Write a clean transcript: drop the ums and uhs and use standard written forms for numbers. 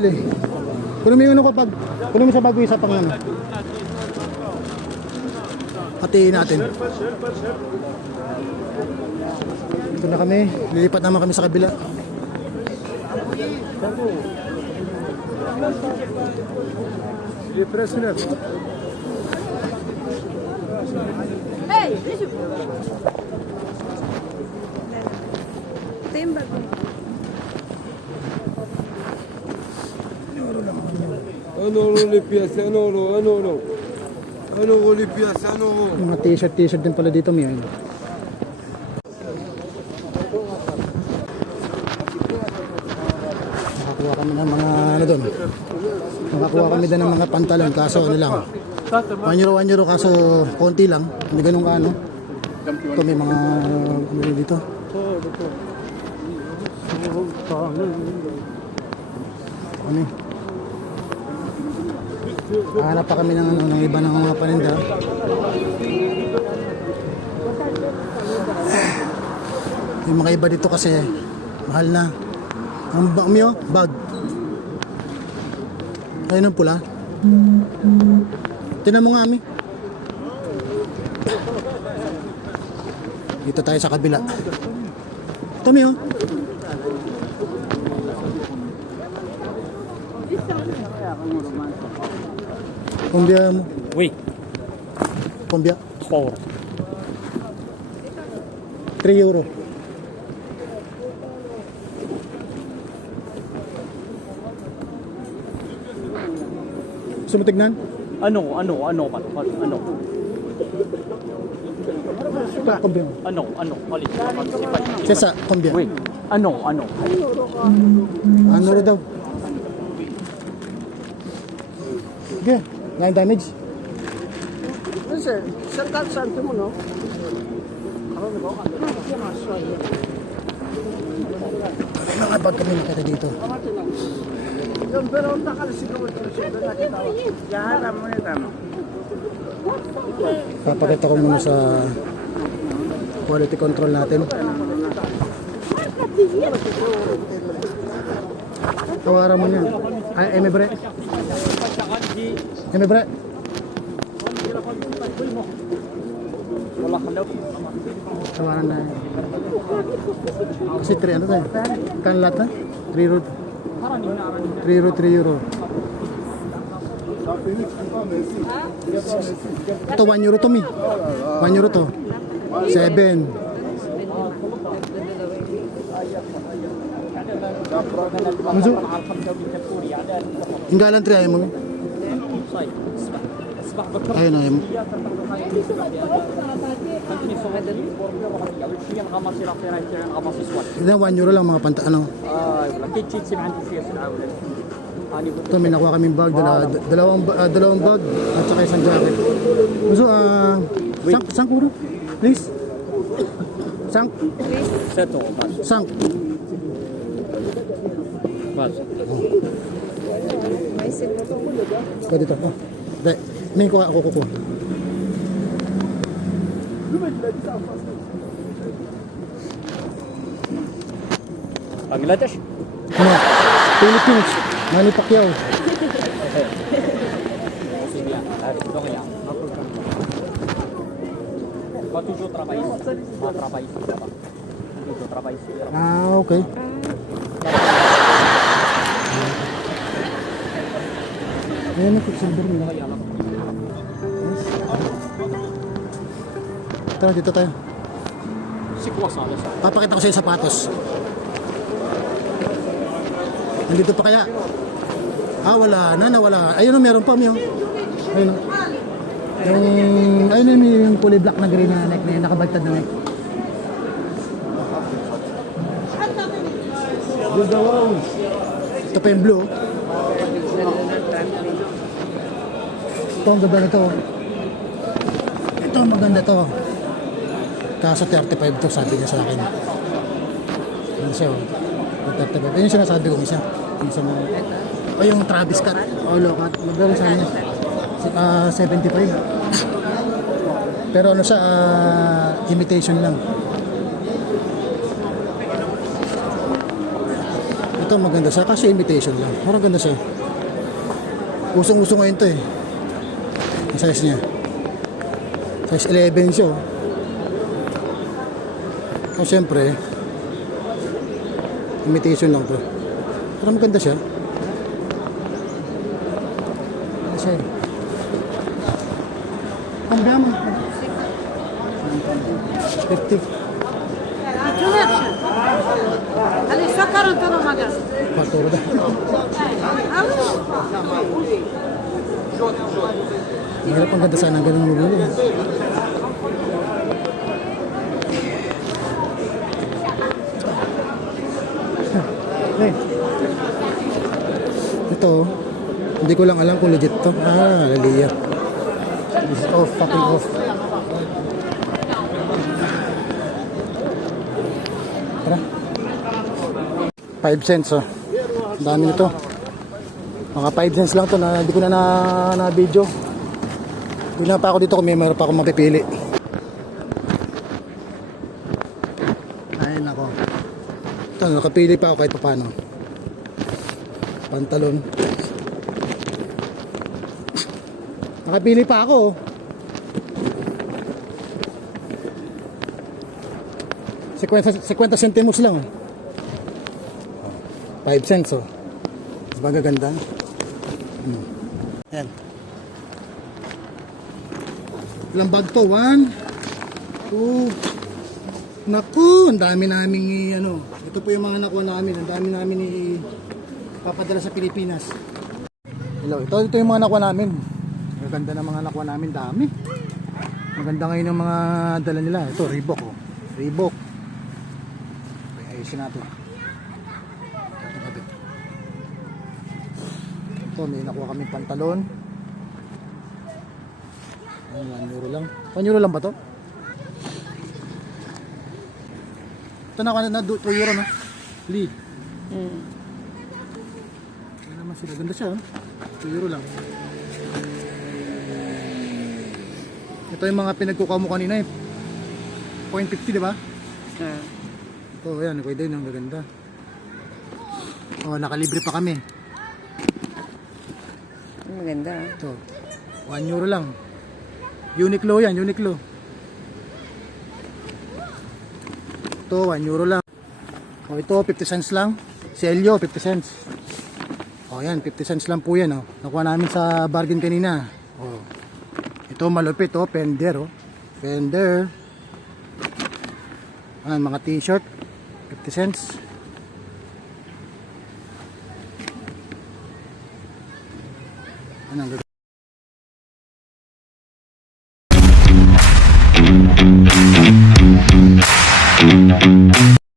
bili. Kunin mo yung ano kapag, kunin mo sa bago isa pang ano. Hatiin natin. Ito na kami, lilipat naman kami sa kabila. Hey, Timba. Un euro le pièce, un euro. Un euro le pièce, un euro. Mga t-shirt din pala dito, Mio. Nakakuha kami ng mga ano doon. Nakakuha kami din ng mga pantalon, kaso ano lang. 1 euro kaso konti lang. Hindi ganun ka ano. Ito may mga ano dito. Ano eh. Hanap pa kami ng, ano, ng iba ng mga paninda. Yung mga iba dito kasi mahal na. Ang Mio, bag. Ayun ang pula. Tinan mo nga, Ami. Dito tayo sa kabila. Ito, Mio. Combien mo? Oui, Combien? 3 euros. 3 euro. Gusto mo tignan? Ano? Combien? Alis. Sesa, combien? Oui. Ano? Ano rin daw? Okay, line damage. Sir, 50 centimes, no? Mga bag kami nakita dito. Yung pero takal siguro yan mo nito. Papakita ko muna sa quality control natin. Tawaran mo niya. Ay, Emebre. Emebre. Tawaran na. Kasi 3 ano tayo? Kan lahat na? 3 euro. 3 euro. Ito 1 euro to mi. 1 euro to. 7. Muzo. Inggalan 3 ayaw mo. Ayun ayaw mo. Ito 1 euro lang mga panta ano. Ito may nakuha kaming bag, dalawang bag at saka isang jacket. Muzo, sang kuro? Please. Sang. 7 euros. Sang. Pwede ito. Oh. Hindi. May kuha ako kukuha. Bangladesh. Ano? Philippines. Manny Pacquiao. Pas toujours travailler. Pas travailler ici là-bas. Toujours travailler ici. Ah, okay. Ayan na, Quicksilver nila. Tara, dito tayo. C'est quoi ça? Papakita ko sa iyo sapatos. Nandito pa kaya? Ah, wala na, nawala. Ayun o, meron pa, Mio. Ayun o. Ayun yung kulay black na green na neck na yun, nakabagtad na neck. Ito pa yung blue. Ito ang ganda nito. Ito ang maganda to. Kaso 35 to, sabi niya sa akin. Ano siya, 35. Ayun yung sinasabi ko isa. O yung Travis Scott. O lokat. Magdala sa akin. 75. Pero ano siya, imitation lang. Ito Ito maganda siya kasi imitation lang. Parang ganda siya. Usong-uso ngayon to eh. Ang size niya. Size 11 siya. So syempre, imitation lang to. Parang maganda siya. Ano siya eh. Ang gama. 50. Allez, 140 dans le magasin. Paturo da. Ah oui. Mahirap ang ganda sana ng ganun mabili. Hey. Ito, hindi ko lang alam kung legit to. Ah, Lalia. This is off, fucking off. Tara. 5 cents oh. Ang dami nito. Mga 5 cents lang to na hindi ko na video. Tingnan pa ako dito kung may meron pa akong mapipili. Ay nako. Ito, nakapili pa ako kahit paano. Pantalon. Nakapili pa ako. 50 centimos lang. 5 cents oh. Mas magaganda. Ayan. Ilang bag to? 1, 2. Naku, ang dami naming ano. Ito po yung mga nakuha namin. Ang dami namin papadala sa Pilipinas. Hello, ito yung mga nakuha namin. Maganda na mga nakuha namin. Dami. Maganda ngayon ang mga dala nila. Ito, Reebok oh. Reebok. Okay, ayusin natin. Ito, may nakuha kami pantalon. 1 euro lang. 1 euro lang ba to? Ito na 2 euro no? Lee. Ano naman sila. Ganda siya. 2 euro lang. Ito yung mga pinagkukuha mo kanina eh. 0.50 diba? Ito yan. Ito din. Ang gaganda. Oh, nakalibre pa kami. Maganda. Ito. 1 euro lang. Uniqlo yan, Uniqlo. Ito, 1 euro lang. O ito, 50 cents lang. Si Elio, 50 cents. O yan, 50 cents lang po yan. O. Nakuha namin sa bargain kanina. O. Ito, malupit. O, Fender. O. Fender. Ayan, mga t-shirt. 50 cents. Ano ang